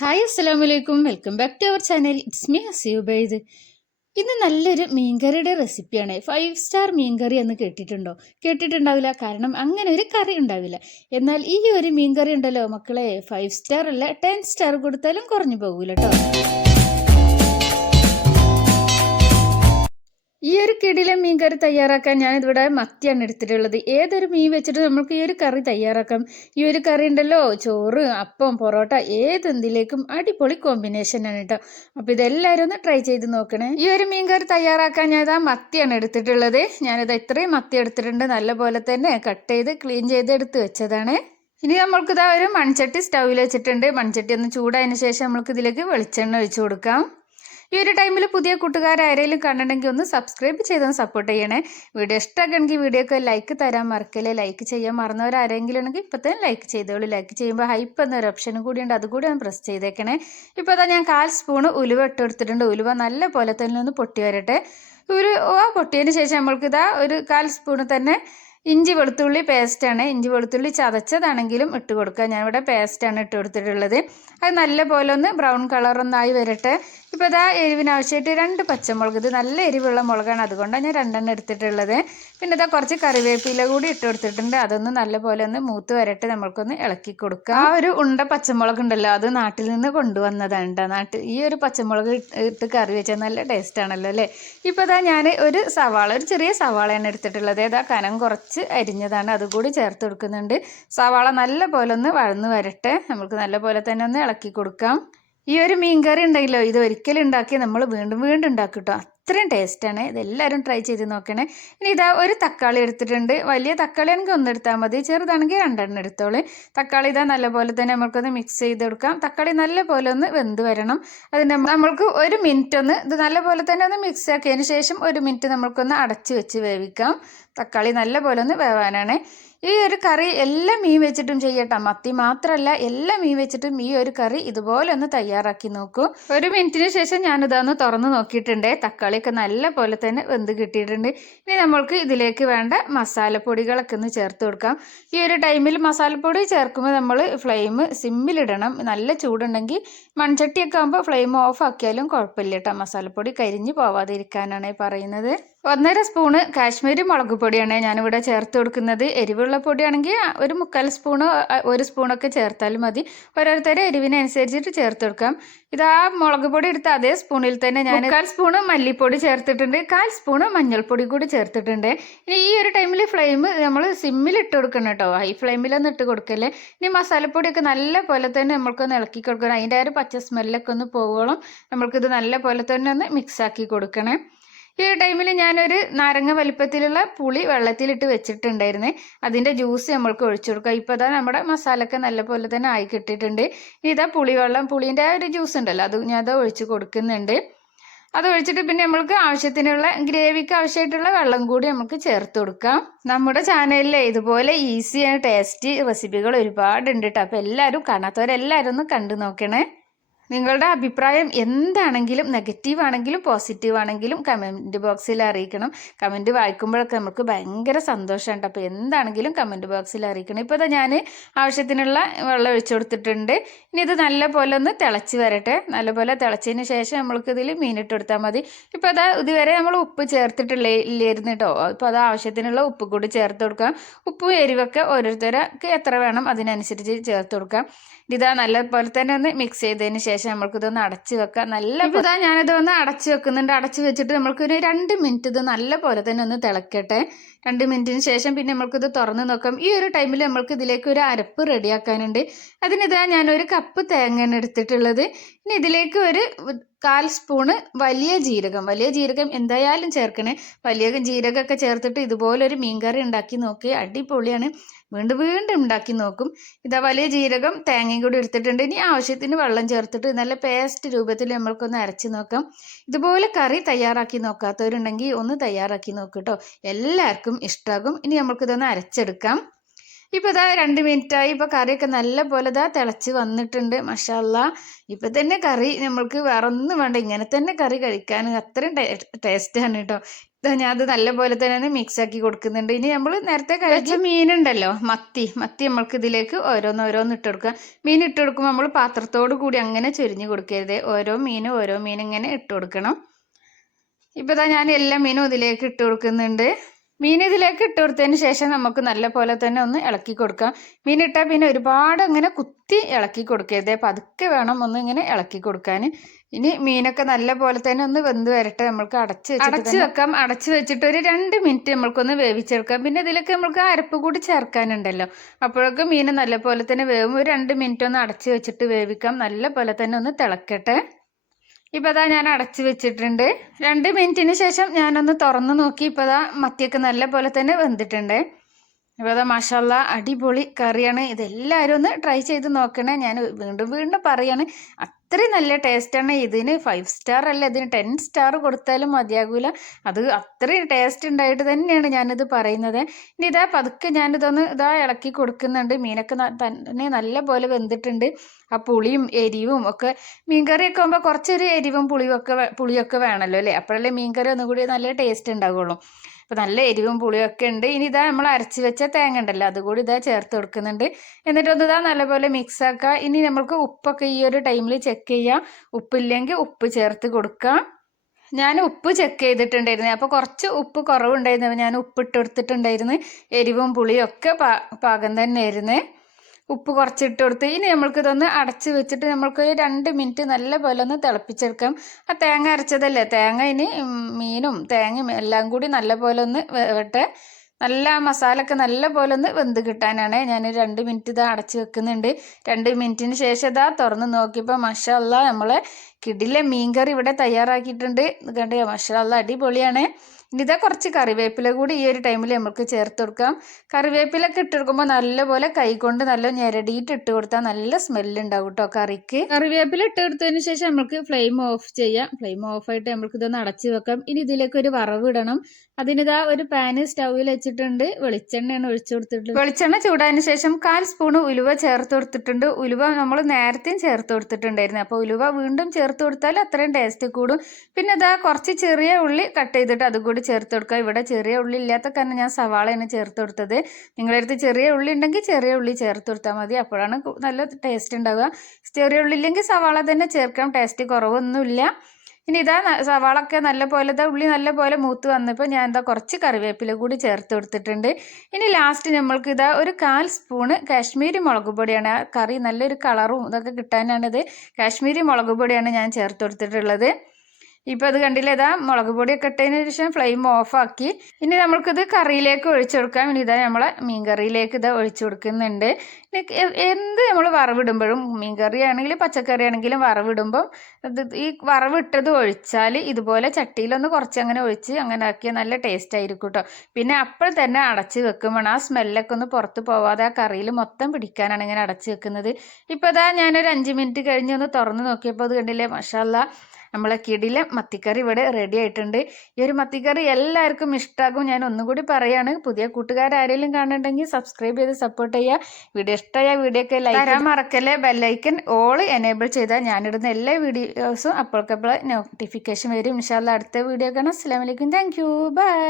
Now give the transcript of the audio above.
Hi അസ്സലാമലൈക്കും, welcome back to our channel. It's me Haseebaid. ഇന്ന് നല്ലൊരു മീൻകറിയുടെ റെസിപ്പിയാണ്. 5 സ്റ്റാർ മീൻകറി എന്ന് കേട്ടിട്ടുണ്ടാവില്ല, കാരണം അങ്ങനെ ഒരു കറി ഉണ്ടാവില്ല. എന്നാൽ ഈ ഒരു മീൻകറി ഉണ്ടല്ലോ മക്കളെ, 5 സ്റ്റാർ അല്ല 10 സ്റ്റാർ കൊടുത്താലും കുറഞ്ഞു പോകൂല കേട്ടോ. ഈ ഒരു കിടിലൻ മീൻ കറി തയ്യാറാക്കാൻ ഞാനിവിടെ മത്തിയാണ് എടുത്തിട്ടുള്ളത്. ഏതൊരു മീൻ വെച്ചിട്ട് നമുക്ക് ഈ ഒരു കറി തയ്യാറാക്കാം. ഈ ഒരു കറി ഉണ്ടല്ലോ, ചോറ്, അപ്പം, പൊറോട്ട ഏതെന്തിലേക്കും അടിപൊളി കോമ്പിനേഷനാണ് കേട്ടോ. അപ്പോൾ ഇതെല്ലാവരും ഒന്ന് ട്രൈ ചെയ്ത് നോക്കണേ. ഈ ഒരു മീൻ കറി തയ്യാറാക്കാൻ ഞാനിതാ മത്തിയാണ് എടുത്തിട്ടുള്ളത്. ഞാനിത് ഇത്രയും മത്തി എടുത്തിട്ടുണ്ട്. നല്ലപോലെ തന്നെ കട്ട് ചെയ്ത് ക്ലീൻ ചെയ്ത് എടുത്ത് വെച്ചതാണ്. ഇനി നമ്മൾക്കിതാ ഒരു മൺചട്ടി സ്റ്റൗവിൽ വെച്ചിട്ടുണ്ട്. മൺചട്ടി ഒന്ന് ചൂടായതിനു ശേഷം നമ്മൾക്ക് ഇതിലേക്ക് വെളിച്ചെണ്ണ ഒഴിച്ചു കൊടുക്കാം. ഈ ഒരു ടൈമിൽ പുതിയ കൂട്ടുകാരാരെങ്കിലും കണ്ടിട്ടുണ്ടെങ്കിൽ ഒന്ന് സബ്സ്ക്രൈബ് ചെയ്തൊന്ന് സപ്പോർട്ട് ചെയ്യണേ. വീഡിയോ ഇഷ്ടമാണെങ്കിൽ വീഡിയോക്ക് ലൈക്ക് തരാൻ മറക്കല്ലേ. ലൈക്ക് ചെയ്യാൻ മറന്നവരാരെങ്കിലും ഉണ്ടെങ്കിൽ ഇപ്പോൾ തന്നെ ലൈക്ക് ചെയ്തോളൂ. ലൈക്ക് ചെയ്യുമ്പോൾ ഹൈപ്പ് എന്നൊരു ഓപ്ഷനും കൂടി ഉണ്ട്, അതുകൂടി ഒന്ന് പ്രസ് ചെയ്തേക്കണേ. ഇപ്പോൾ അതാ ഞാൻ 1/4 സ്പൂണ് ഉലുവ ഇട്ട് കൊടുത്തിട്ടുണ്ട്. ഉലുവ നല്ല പോലെ തന്നെ ഒന്ന് പൊട്ടി വരട്ടെ. പൊട്ടിയതിന് ശേഷം നമ്മൾക്കിതാ ഒരു 1/4 സ്പൂണ് തന്നെ ഇഞ്ചി വെളുത്തുള്ളി പേസ്റ്റാണ്. ഇഞ്ചി വെളുത്തുള്ളി ചതച്ചതാണെങ്കിലും ഇട്ട് കൊടുക്കുക. ഞാനിവിടെ പേസ്റ്റാണ് ഇട്ട് കൊടുത്തിട്ടുള്ളത്. അത് നല്ല പോലെ ഒന്ന് ബ്രൗൺ കളറൊന്നായി വരട്ടെ. ഇപ്പോൾ ഇതാ എരിവിനാവശ്യമായിട്ട് 2 പച്ചമുളക്, ഇത് നല്ല എരിവുള്ള മുളകാണ്, അതുകൊണ്ടാണ് ഞാൻ 2 എടുത്തിട്ടുള്ളത്. പിന്നെ ഇതാ കുറച്ച് കറിവേപ്പില കൂടി ഇട്ട് കൊടുത്തിട്ടുണ്ട്. അതൊന്ന് നല്ല പോലെ ഒന്ന് മൂത്ത് വരട്ടെ, നമ്മൾക്കൊന്ന് ഇളക്കി കൊടുക്കാം. ആ ഒരു ഉണ്ട പച്ചമുളക് ഉണ്ടല്ലോ, അത് നാട്ടിൽ നിന്ന് കൊണ്ടുവന്നതാണ് കേട്ടോ. ഈ ഒരു പച്ചമുളക് ഇട്ട് കറി വെച്ചാൽ നല്ല ടേസ്റ്റ് ആണല്ലോ അല്ലേ. ഇപ്പോൾ ഇതാ ഞാൻ ഒരു ചെറിയ സവാളയാണ് എടുത്തിട്ടുള്ളത്. ഇതാ കനം കുറച്ച് അരിഞ്ഞതാണ്, അതുകൂടി ചേർത്ത് കൊടുക്കുന്നുണ്ട്. സവാള നല്ല പോലെ ഒന്ന് വഴന്ന് വരട്ടെ, നമുക്ക് നല്ല പോലെ തന്നെ ഒന്ന് ഇളക്കി കൊടുക്കാം. ഈ ഒരു മീൻകറി ഉണ്ടെങ്കിലോ, ഇത് ഒരിക്കലും ഉണ്ടാക്കി നമ്മൾ വീണ്ടും വീണ്ടും ഉണ്ടാക്കും കേട്ടോ. അത്രയും ടേസ്റ്റാണ്. ഇതെല്ലാവരും ട്രൈ ചെയ്ത് നോക്കണേ. ഇനി ഇതാ ഒരു തക്കാളി എടുത്തിട്ടുണ്ട്. വലിയ തക്കാളി ആണെങ്കിൽ 1 എടുത്താൽ മതി, ചെറുതാണെങ്കിൽ 2 എടുത്തോളൂ. തക്കാളി ഇതാ നല്ലപോലെ തന്നെ നമുക്കൊന്ന് മിക്സ് ചെയ്ത് കൊടുക്കാം. തക്കാളി നല്ലപോലെ ഒന്ന് വെന്ത് വരണം. അതിന് നമ്മൾക്ക് 1 മിനിറ്റ് ഒന്ന് ഇത് നല്ലപോലെ തന്നെ ഒന്ന് മിക്സ് ആക്കിയതിന് ശേഷം 1 മിനിറ്റ് നമ്മൾക്കൊന്ന് അടച്ച് വെച്ച് വേവിക്കാം. തക്കാളി നല്ലപോലെ ഒന്ന് വേവാനാണ്. ഈ ഒരു കറി എല്ലാ മീൻ വെച്ചിട്ടും ചെയ്യട്ടോ, മത്തി മാത്രമല്ല എല്ലാ മീൻ വെച്ചിട്ടും ഈ ഒരു കറി ഇതുപോലെ ഒന്ന് തയ്യാറാക്കി നോക്കൂ. 1 മിനിറ്റിന് ശേഷം ഞാനിതൊന്ന് തുറന്ന് നോക്കിയിട്ടുണ്ട്. തക്കാളിയൊക്കെ നല്ല പോലെ തന്നെ വെന്ത് കിട്ടിയിട്ടുണ്ട്. ഇനി നമ്മൾക്ക് ഇതിലേക്ക് വേണ്ട മസാലപ്പൊടികളൊക്കെ ഒന്ന് ചേർത്ത് കൊടുക്കാം. ഈ ഒരു ടൈമിൽ മസാലപ്പൊടി ചേർക്കുമ്പോൾ നമ്മൾ ഫ്ലെയിം സിമ്മിലിടണം. നല്ല ചൂടുണ്ടെങ്കിൽ മൺചട്ടിയൊക്കെ ആകുമ്പോൾ ഫ്ലെയിം ഓഫ് ആക്കിയാലും കുഴപ്പമില്ല കേട്ടോ. മസാലപ്പൊടി കരിഞ്ഞ് പോവാതിരിക്കാനാണ് പറയുന്നത്. 1.5 സ്പൂണ് കാശ്മീരി മുളക് പൊടിയാണ് ഞാനിവിടെ ചേർത്ത് കൊടുക്കുന്നത്. എരിവുള്ള പൊടിയാണെങ്കിൽ ഒരു 3/4 സ്പൂണോ 1 സ്പൂണൊക്കെ ചേർത്താലും മതി. ഓരോരുത്തരുടെ എരിവിനനുസരിച്ചിട്ട് ചേർത്ത് കൊടുക്കാം. ഇതാ മുളക് പൊടി എടുത്ത അതേ സ്പൂണിൽ തന്നെ ഞാൻ 1/4 സ്പൂണ് മല്ലിപ്പൊടി ചേർത്തിട്ടുണ്ട്. 1/4 സ്പൂണ് മഞ്ഞൾപ്പൊടി കൂടി ചേർത്തിട്ടുണ്ട്. ഇനി ഈ ഒരു ടൈമിൽ ഫ്ലെയിം നമ്മൾ സിമ്മിൽ ഇട്ട് കൊടുക്കണം കേട്ടോ, ഹൈ ഫ്ലെയിമിലൊന്നും ഇട്ട് കൊടുക്കല്ലേ. ഇനി മസാലപ്പൊടിയൊക്കെ നല്ല പോലെ തന്നെ നമ്മൾക്കൊന്ന് ഇളക്കി കൊടുക്കണം. അതിൻ്റെ ആ ഒരു പച്ച സ്മെല്ലൊക്കെ ഒന്ന് പോവോളം നമ്മൾക്കിത് നല്ല പോലെ തന്നെ ഒന്ന് മിക്സാക്കി കൊടുക്കണേ. ഈ ഒരു ടൈമിൽ ഞാനൊരു നാരങ്ങ വലിപ്പത്തിലുള്ള പുളി വെള്ളത്തിലിട്ട് വെച്ചിട്ടുണ്ടായിരുന്നേ. അതിൻ്റെ ജ്യൂസ് നമ്മൾക്ക് ഒഴിച്ചു കൊടുക്കുക. ഇപ്പോൾ അതാ നമ്മുടെ മസാലയൊക്കെ നല്ലപോലെ തന്നെ ആയി കിട്ടിയിട്ടുണ്ട്. ഇനി ഇതാ പുളീൻ്റെ ആ ഒരു ജ്യൂസ് ഉണ്ടല്ലോ, അത് ഞാൻ ഒഴിച്ച് കൊടുക്കുന്നുണ്ട്. അത് ഒഴിച്ചിട്ട് പിന്നെ നമ്മൾക്ക് ആവശ്യത്തിനുള്ള ഗ്രേവിക്ക് ആവശ്യമായിട്ടുള്ള വെള്ളം കൂടി നമുക്ക് ചേർത്ത് കൊടുക്കാം. നമ്മുടെ ചാനലിൽ ഇതുപോലെ ഈസി ആൻഡ് ടേസ്റ്റി റെസിപ്പികൾ ഒരുപാടുണ്ട് കേട്ടോ. അപ്പോൾ എല്ലാവരും കാണാത്തവരെല്ലാവരും ഒന്ന് കണ്ടു നോക്കണേ. നിങ്ങളുടെ അഭിപ്രായം എന്താണെങ്കിലും, നെഗറ്റീവ് ആണെങ്കിലും പോസിറ്റീവ് ആണെങ്കിലും കമൻറ്റ് ബോക്സിൽ അറിയിക്കണം. കമൻറ്റ് വായിക്കുമ്പോഴൊക്കെ നമുക്ക് ഭയങ്കര സന്തോഷമുണ്ട്. അപ്പോൾ എന്താണെങ്കിലും കമൻറ്റ് ബോക്സിൽ അറിയിക്കണം. ഇപ്പോൾ ഞാൻ ആവശ്യത്തിനുള്ള വെള്ളം ഒഴിച്ചു കൊടുത്തിട്ടുണ്ട്. ഇനി ഇത് നല്ലപോലെ ഒന്ന് തിളച്ച് വരട്ടെ. നല്ലപോലെ തിളച്ചതിന് ശേഷം നമ്മൾക്കിതിൽ മീനിട്ട് കൊടുത്താൽ മതി. ഇപ്പോൾ ഇതുവരെ നമ്മൾ ഉപ്പ് ചേർത്തിട്ടില്ലായിരുന്നു കേട്ടോ. ഇപ്പോൾ ആവശ്യത്തിനുള്ള ഉപ്പ് കൂടി ചേർത്ത് കൊടുക്കാം. ഉപ്പും എരിവൊക്കെ ഓരോരുത്തർക്ക് എത്ര വേണം അതിനനുസരിച്ച് ചേർത്ത് കൊടുക്കാം. ഇതാ നല്ലപോലെ തന്നെ ഒന്ന് മിക്സ് ചെയ്തതിന് ശേഷം നമ്മൾക്കിതൊന്ന് അടച്ച് വെക്കാം. ഞാനിതൊന്ന് അടച്ച് വെക്കുന്നുണ്ട്. അടച്ച് വെച്ചിട്ട് നമ്മൾക്കൊരു 2 മിനിറ്റ് ഇത് നല്ല പോലെ തന്നെ ഒന്ന് തിളക്കട്ടെ. 2 മിനിറ്റിന് ശേഷം പിന്നെ നമ്മൾക്കിത് തുറന്ന് നോക്കാം. ഈ ഒരു ടൈമിൽ നമ്മൾക്ക് ഇതിലേക്ക് ഒരു അരപ്പ് റെഡിയാക്കാനുണ്ട്. അതിനിതാ ഞാനൊരു കപ്പ് തേങ്ങയാണ് എടുത്തിട്ടുള്ളത്. ഇനി ഇതിലേക്ക് ഒരു 1/4 സ്പൂണ് വലിയ ജീരകം എന്തായാലും ചേർക്കണേ. വലിയ ജീരകമൊക്കെ ചേർത്തിട്ട് ഇതുപോലൊരു മീൻകറി ഉണ്ടാക്കി നോക്കി, അടിപൊളിയാണ്. വീണ്ടും വീണ്ടും ഉണ്ടാക്കി നോക്കും. ഇതാ വലിയ ജീരകം തേങ്ങയും കൂടി എടുത്തിട്ടുണ്ട്. ഇനി ആവശ്യത്തിന് വെള്ളം ചേർത്തിട്ട് നല്ല പേസ്റ്റ് രൂപത്തിൽ നമ്മൾക്കൊന്ന് അരച്ച് നോക്കാം. ഇതുപോലെ കറി തയ്യാറാക്കി നോക്കാത്തവരുണ്ടെങ്കിൽ ഒന്ന് തയ്യാറാക്കി നോക്കൂ കേട്ടോ, എല്ലാവർക്കും ഇഷ്ടമാകും. ഇനി നമ്മൾക്കിതൊന്ന് അരച്ചെടുക്കാം. ഇപ്പോൾ 2 മിനിറ്റായി. ഇപ്പോൾ കറിയൊക്കെ നല്ല പോലെ തിളച്ച് വന്നിട്ടുണ്ട്. മാഷാ അല്ലാ. ഇപ്പം തന്നെ കറി നമ്മൾക്ക് വേറെ ഒന്നും വേണ്ട, ഇങ്ങനെ തന്നെ കറി കഴിക്കാൻ അത്രയും ടേസ്റ്റാണ് കേട്ടോ. ഞാനത് നല്ലപോലെ തന്നെ മിക്സ് ആക്കി കൊടുക്കുന്നുണ്ട്. ഇനി നമ്മൾ നേരത്തെ കഴിച്ച മീനുണ്ടല്ലോ, മത്തി നമ്മൾക്ക് ഇതിലേക്ക് ഓരോന്ന് ഇട്ട് കൊടുക്കുക. മീൻ ഇട്ട് കൊടുക്കുമ്പോൾ നമ്മൾ പാത്രത്തോട് കൂടി അങ്ങനെ ചൊരിഞ്ഞ് കൊടുക്കരുത്. ഓരോ മീനും ഇങ്ങനെ ഇട്ട് കൊടുക്കണം. ഇപ്പോൾ ഞാൻ എല്ലാ മീനും ഇതിലേക്ക് ഇട്ട് കൊടുക്കുന്നുണ്ട്. മീൻ ഇതിലേക്ക് ഇട്ട് കൊടുത്തതിന് ശേഷം നമുക്ക് നല്ല പോലെ തന്നെ ഒന്ന് ഇളക്കി കൊടുക്കാം. മീൻ ഇട്ടാൽ പിന്നെ ഒരുപാട് അങ്ങനെ കുത്തി ഇളക്കി കൊടുക്കരുത്. പതുക്കെ വേണം ഒന്ന് ഇങ്ങനെ ഇളക്കി കൊടുക്കാൻ. ഇനി മീനൊക്കെ നല്ല പോലെ തന്നെ ഒന്ന് വെന്ത് വരട്ടെ. നമുക്ക് അടച്ച് വെക്കാം. അടച്ച് വെച്ചിട്ട് ഒരു 2 മിനിറ്റ് നമ്മൾക്കൊന്ന് വേവിച്ചെടുക്കാം. പിന്നെ ഇതിലേക്ക് നമുക്ക് അരപ്പ് കൂടി ചേർക്കാനുണ്ടല്ലോ. അപ്പോഴൊക്കെ മീൻ നല്ല പോലെ തന്നെ വേവും. ഒരു 2 മിനിറ്റ് ഒന്ന് അടച്ച് വെച്ചിട്ട് വേവിക്കാം. നല്ല പോലെ തന്നെ ഒന്ന് തിളക്കട്ടെ. ഇപ്പോൾ ഞാൻ അടച്ച് വെച്ചിട്ടുണ്ട്. 2 മിനിറ്റിന് ശേഷം ഞാനൊന്ന് തുറന്ന് നോക്കി. ഇപ്പോൾ മത്തിയൊക്കെ നല്ല പോലെ തന്നെ വെന്തിട്ടുണ്ട്. ഇപ്പോൾ മാഷാല്ലാ അടിപൊളി കറിയാണ്. ഇതെല്ലാവരും ഒന്ന് ട്രൈ ചെയ്ത് നോക്കണേ. ഞാൻ വീണ്ടും പറയാണ്, അത്രയും നല്ല ടേസ്റ്റാണ്. ഇതിന് 5 സ്റ്റാർ അല്ല, ഇതിന് 10 സ്റ്റാർ കൊടുത്താലും മതിയാകൂല. അത് അത്രയും ടേസ്റ്റ് ഉണ്ടായിട്ട് തന്നെയാണ് ഞാനിത് പറയുന്നത്. ഇനി പതുക്കെ ഞാനിതൊന്ന് ഇളക്കി കൊടുക്കുന്നുണ്ട്. മീനൊക്കെ തന്നെ നല്ല പോലെ വെന്തിട്ടുണ്ട്. ആ പുളിയും എരിവും ഒക്കെ, മീൻകറിയൊക്കെ ആകുമ്പോൾ കുറച്ചൊരു എരിവും പുളിയൊക്കെ വേണമല്ലോ അല്ലേ? അപ്പോഴല്ലേ മീൻകറി ഒന്നും കൂടി നല്ല ടേസ്റ്റ് ഉണ്ടാവുള്ളൂ. അപ്പോൾ നല്ല എരിവും പുളിയൊക്കെ ഉണ്ട്. ഇനി നമ്മൾ അരച്ച് വെച്ച തേങ്ങ ഉണ്ടല്ലോ, അതുകൂടി ചേർത്ത് കൊടുക്കുന്നുണ്ട്. എന്നിട്ടൊന്ന് നല്ലപോലെ മിക്സ് ആക്കുക. ഇനി നമ്മൾക്ക് ഉപ്പൊക്കെ ഈ ഒരു ടൈമിൽ ചെക്ക് ചെയ്യാം. ഉപ്പില്ലെങ്കിൽ ഉപ്പ് ചേർത്ത് കൊടുക്കാം. ഞാൻ ഉപ്പ് ചെക്ക് ചെയ്തിട്ടുണ്ടായിരുന്നു. അപ്പോൾ കുറച്ച് ഉപ്പ് കുറവുണ്ടായിരുന്നു. ഞാൻ ഉപ്പിട്ട് കൊടുത്തിട്ടുണ്ടായിരുന്നു. എരിവും പുളിയും ഒക്കെ പാകം തന്നെയായിരുന്നു. ഉപ്പ് കുറച്ചിട്ട് കൊടുത്ത് ഇനി നമ്മൾക്കിതൊന്ന് അടച്ച് വെച്ചിട്ട് നമ്മൾക്ക് 2 മിനിറ്റ് നല്ല പോലെ ഒന്ന് തിളപ്പിച്ചെടുക്കാം. ആ തേങ്ങ അരച്ചതല്ലേ, തേങ്ങ ഇനി മീനും തേങ്ങയും എല്ലാം കൂടി നല്ല പോലെ ഒന്ന് വേവട്ടെ. നല്ല മസാലയൊക്കെ നല്ല പോലെ ഒന്ന് വെന്ത് കിട്ടാനാണ് ഞാൻ 2 മിനിറ്റ് അടച്ച് വെക്കുന്നുണ്ട്. 2 മിനിറ്റിന് ശേഷം തുറന്ന് നോക്കിയപ്പോൾ മാഷാ അല്ലാ നമ്മളെ കിടിലൻ മീൻകറി ഇവിടെ തയ്യാറാക്കിയിട്ടുണ്ട്. കണ്ടോ, മാഷാ അല്ലാ അടിപൊളിയാണ്. ഇനി കുറച്ച് കറിവേപ്പില കൂടി ഈ ഒരു ടൈമിൽ നമുക്ക് ചേർത്ത് കൊടുക്കാം. കറിവേപ്പിലൊക്കെ ഇട്ട് കൊടുക്കുമ്പോൾ നല്ലപോലെ കൈകൊണ്ട് നല്ല ഞെരടിയിട്ട് ഇട്ട് കൊടുത്താൽ നല്ല സ്മെല്ലുണ്ടാവും കേട്ടോ കറിക്ക്. കറിവേപ്പില ഇട്ട് കൊടുത്തതിന് ശേഷം നമുക്ക് ഫ്ലെയിം ഓഫ് ചെയ്യാം. ഫ്ലെയിം ഓഫായിട്ട് നമുക്ക് ഇതൊന്ന് അടച്ച് വെക്കാം. ഇനി ഇതിലേക്ക് ഒരു വറവ് ഇടണം. ഒരു പാന് സ്റ്റൗവിൽ വെച്ചിട്ടുണ്ട്. വെളിച്ചെണ്ണയാണ് ഒഴിച്ചു കൊടുത്തിട്ടുള്ളത്. വെളിച്ചെണ്ണ ചൂടായതിന് ശേഷം 1/4 സ്പൂൺ ഉലുവ ചേർത്ത് കൊടുത്തിട്ടുണ്ട്. ഉലുവ നമ്മൾ നേരത്തെയും ചേർത്ത് കൊടുത്തിട്ടുണ്ടായിരുന്നു. അപ്പോൾ ഉലുവ വീണ്ടും ചേർത്ത് കൊടുത്താൽ അത്രയും ടേസ്റ്റ് കൂടും. പിന്നെ കുറച്ച് ചെറിയ ഉള്ളി കട്ട് ചെയ്തിട്ട് അതുകൂടി ചേർത്ത് കൊടുക്കുക. ഇവിടെ ചെറിയ ഉള്ളി ഇല്ലാത്ത കാരണം ഞാൻ സവാളയാണ് ചേർത്ത് കൊടുത്തത്. നിങ്ങളുടെ അടുത്ത് ചെറിയ ഉള്ളി ഉണ്ടെങ്കിൽ ചെറിയ ഉള്ളി ചേർത്ത് കൊടുത്താൽ മതി. അപ്പോഴാണ് നല്ല ടേസ്റ്റ് ഉണ്ടാവുക. ചെറിയ ഉള്ളി ഇല്ലെങ്കിൽ സവാള തന്നെ ചേർക്കാം. ടേസ്റ്റ് കുറവൊന്നുമില്ല. ഇനി സവാളൊക്കെ നല്ല പോലെ ഉള്ളി നല്ല പോലെ മൂത്ത് വന്നപ്പോൾ ഞാൻ കുറച്ച് കറിവേപ്പില കൂടി ചേർത്ത് കൊടുത്തിട്ടുണ്ട്. ഇനി ലാസ്റ്റ് നമ്മൾക്ക് ഒരു 1/4 സ്പൂണ് കാശ്മീരി മുളക് പൊടിയാണ്. കറി നല്ലൊരു കളറും ഇതൊക്കെ കിട്ടാനാണിത്. കാശ്മീരി മുളക് പൊടിയാണ് ഞാൻ ചേർത്ത് കൊടുത്തിട്ടുള്ളത്. ഇപ്പോൾ അത് കണ്ടില്ലേ, മുളക് പൊടിയൊക്കെ ഇട്ടതിന് ശേഷം ഫ്ലെയിം ഓഫാക്കി. ഇനി നമ്മൾക്കിത് കറിയിലേക്ക് ഒഴിച്ചു കൊടുക്കാം. ഇനി നമ്മളെ മീൻ കറിയിലേക്ക് ഒഴിച്ചു കൊടുക്കുന്നുണ്ട്. എന്ത് നമ്മൾ വറവിടുമ്പോഴും, മീൻ കറി ആണെങ്കിലും പച്ചക്കറി ആണെങ്കിലും വറവിടുമ്പം ഈ വറവിട്ടത് ഒഴിച്ചാൽ ഇതുപോലെ ചട്ടിയിലൊന്ന് കുറച്ച് അങ്ങനെ ഒഴിച്ച് അങ്ങനെ ആക്കിയാൽ നല്ല ടേസ്റ്റ് ആയിരിക്കും കേട്ടോ. പിന്നെ അപ്പോൾ തന്നെ അടച്ച് വെക്കുമ്പോൾ ആ സ്മെല്ലൊക്കെ ഒന്ന് പുറത്ത് പോവാതെ ആ കറിയിൽ മൊത്തം പിടിക്കാനാണ് ഇങ്ങനെ അടച്ച് വെക്കുന്നത്. ഇപ്പോൾ ഞാനൊരു 5 മിനിറ്റ് കഴിഞ്ഞ് ഒന്ന് തുറന്ന് നോക്കിയപ്പോൾ അത് കണ്ടില്ലേ, മാഷാ അല്ലാ നമ്മളെ കിടിലൻ മത്തിക്കറി ഇവിടെ റെഡി ആയിട്ടുണ്ട്. ഈ ഒരു മത്തിക്കറി എല്ലാവർക്കും ഇഷ്ടമാകും. ഞാൻ ഒന്നുകൂടി പറയാണ്, പുതിയ കൂട്ടുകാരെങ്കിലും കാണുന്നുണ്ടെങ്കിൽ സബ്സ്ക്രൈബ് ചെയ്ത് സപ്പോർട്ട് ചെയ്യുക. വീഡിയോ ഇഷ്ടമായ വീഡിയോക്ക് ലൈക്ക് തരാൻ മറക്കല്ലേ. ബെല്ലൈക്കൻ ഓൾ എനേബിൾ ചെയ്താൽ ഞാനിടുന്ന എല്ലാ വീഡിയോസും അപ്പോഴേക്കപ്പോൾ നോട്ടിഫിക്കേഷൻ വരും. ഇൻഷാ അല്ലാ അടുത്ത വീഡിയോ കാണാം. അസ്സലാമു അലൈക്കും. Thank you. ബൈ.